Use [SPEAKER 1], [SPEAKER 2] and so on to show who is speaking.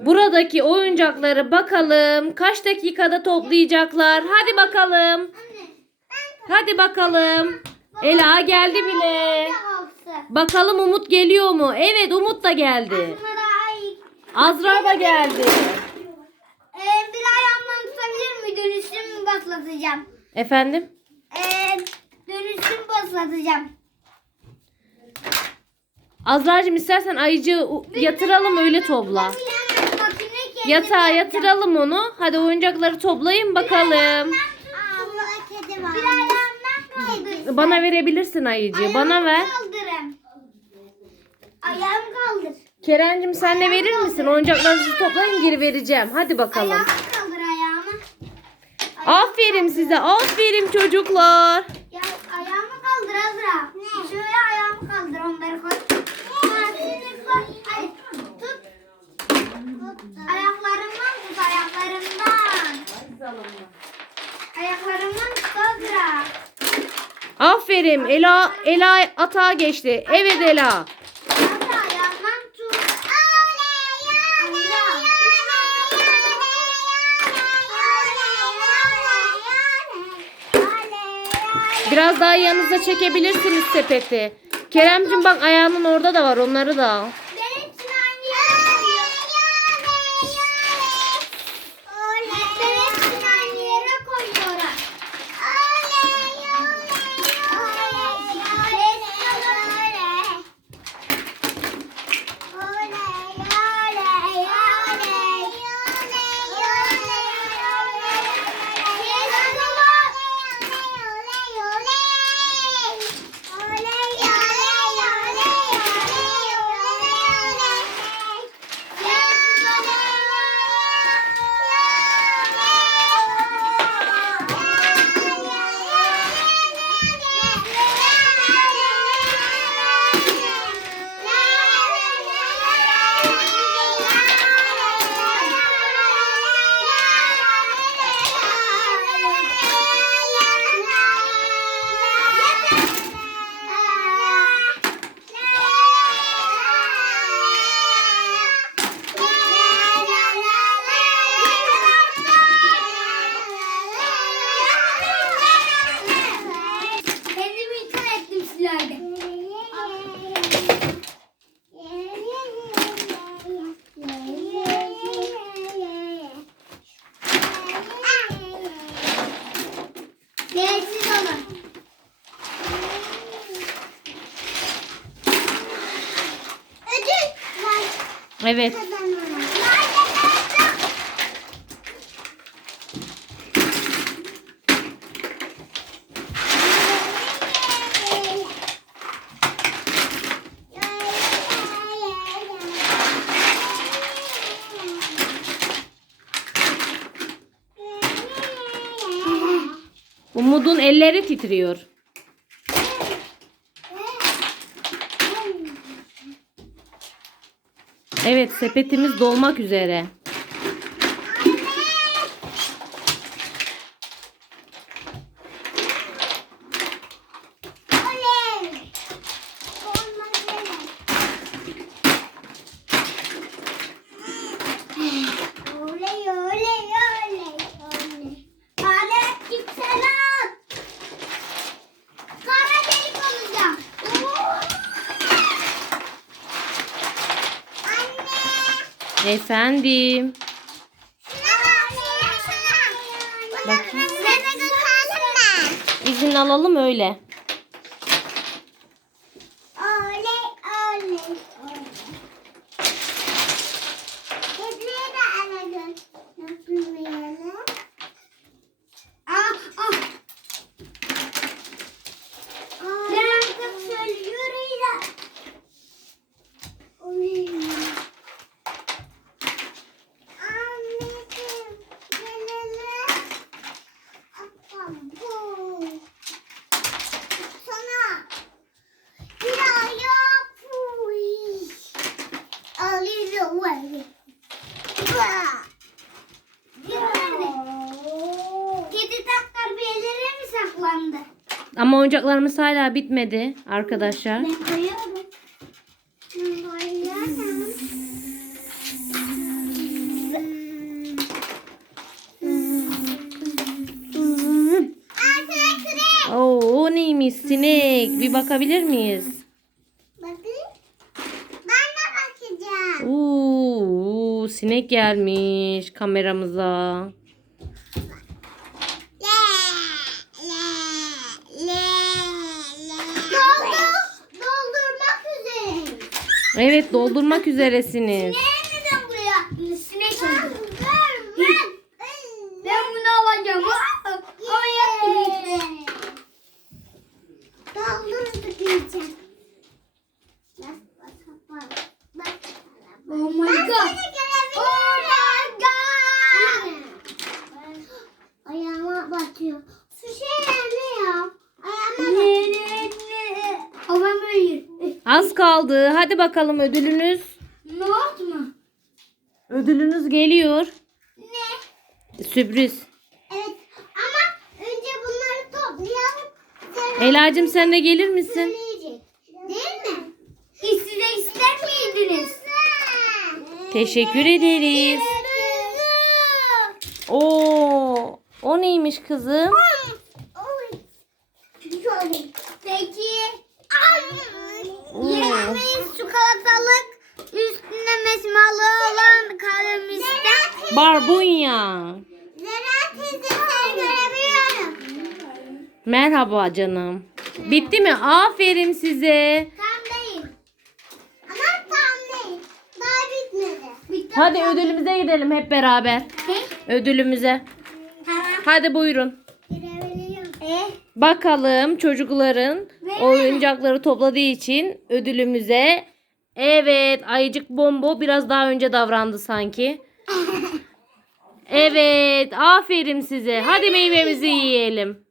[SPEAKER 1] Buradaki oyuncakları bakalım kaç dakikada toplayacaklar. Hadi bakalım. Hadi bakalım. Ela geldi bile. Bakalım Umut geliyor mu? Evet Umut da geldi. Azra da geldi.
[SPEAKER 2] Ee, bir ayağımdan tutabilir mi? Dönüşüm baslatacağım.
[SPEAKER 1] Efendim?
[SPEAKER 2] Ee, dönüşüm baslatacağım.
[SPEAKER 1] Azra'cığım istersen ayıcı yatıralım öyle topla. Yatağa yatıralım onu. Hadi oyuncakları toplayın bakalım. Bana verebilirsin ayıcıyı. Bana ver.
[SPEAKER 2] Ayağımı kaldır.
[SPEAKER 1] Kerencim sen de verir misin? Oyuncaklarınızı toplayın geri vereceğim. Hadi bakalım.
[SPEAKER 2] Ayağımı kaldır ayağımı.
[SPEAKER 1] Aferin size. Aferin çocuklar.
[SPEAKER 2] Ya ayağımı kaldır Azra. Şöyle ayağımı kaldır onları koy. Saatini koy. Hadi tut. Ayaklarımdan tut ayaklarımdan. Ayaklarımdan tut Azra.
[SPEAKER 1] Aferin. Ela Ela atağa geçti. Evet Ela. Biraz daha yanınıza çekebilirsiniz sepeti. Keremcim bak ayağının orada da var. Onları da al. Evet. Umut'un elleri titriyor. Evet sepetimiz dolmak üzere. Efendim.
[SPEAKER 2] Bakayım.
[SPEAKER 1] İzin alalım öyle. Ama oyuncaklarımız hala bitmedi arkadaşlar.
[SPEAKER 2] Ben koyuyorum. Ben o neymiş
[SPEAKER 3] sinek? Bir bakabilir miyiz? Bakayım. Sinek gelmiş kameramıza. Evet doldurmak üzeresiniz. Az kaldı. Hadi bakalım ödülünüz.
[SPEAKER 1] Ne oldu mu?
[SPEAKER 3] Ödülünüz geliyor.
[SPEAKER 1] Ne?
[SPEAKER 3] Sürpriz.
[SPEAKER 1] Evet ama önce bunları toplayalım.
[SPEAKER 3] Ela'cığım sen de gelir misin?
[SPEAKER 1] söyleyecek. Değil mi? Siz size ister miydiniz?
[SPEAKER 3] Teşekkür ederiz. Oo, o neymiş kızım?
[SPEAKER 1] Mesmalı olan kalemisten.
[SPEAKER 3] Barbunya.
[SPEAKER 1] Zera teyze seni görebiliyorum.
[SPEAKER 3] Merhaba canım. Bitti mi? Aferin size.
[SPEAKER 1] Tam değil. Ama tam değil. Daha bitmedi. Bitti.
[SPEAKER 3] Hadi ödülümüze gidelim hep beraber. Ödülümüze.
[SPEAKER 1] Tamam.
[SPEAKER 3] Hadi buyurun.
[SPEAKER 1] E?
[SPEAKER 3] Bakalım çocukların oyuncakları topladığı için ödülümüze. Evet ayıcık bombo biraz daha önce davrandı sanki. Evet aferin size. Hadi meyvemizi yiyelim.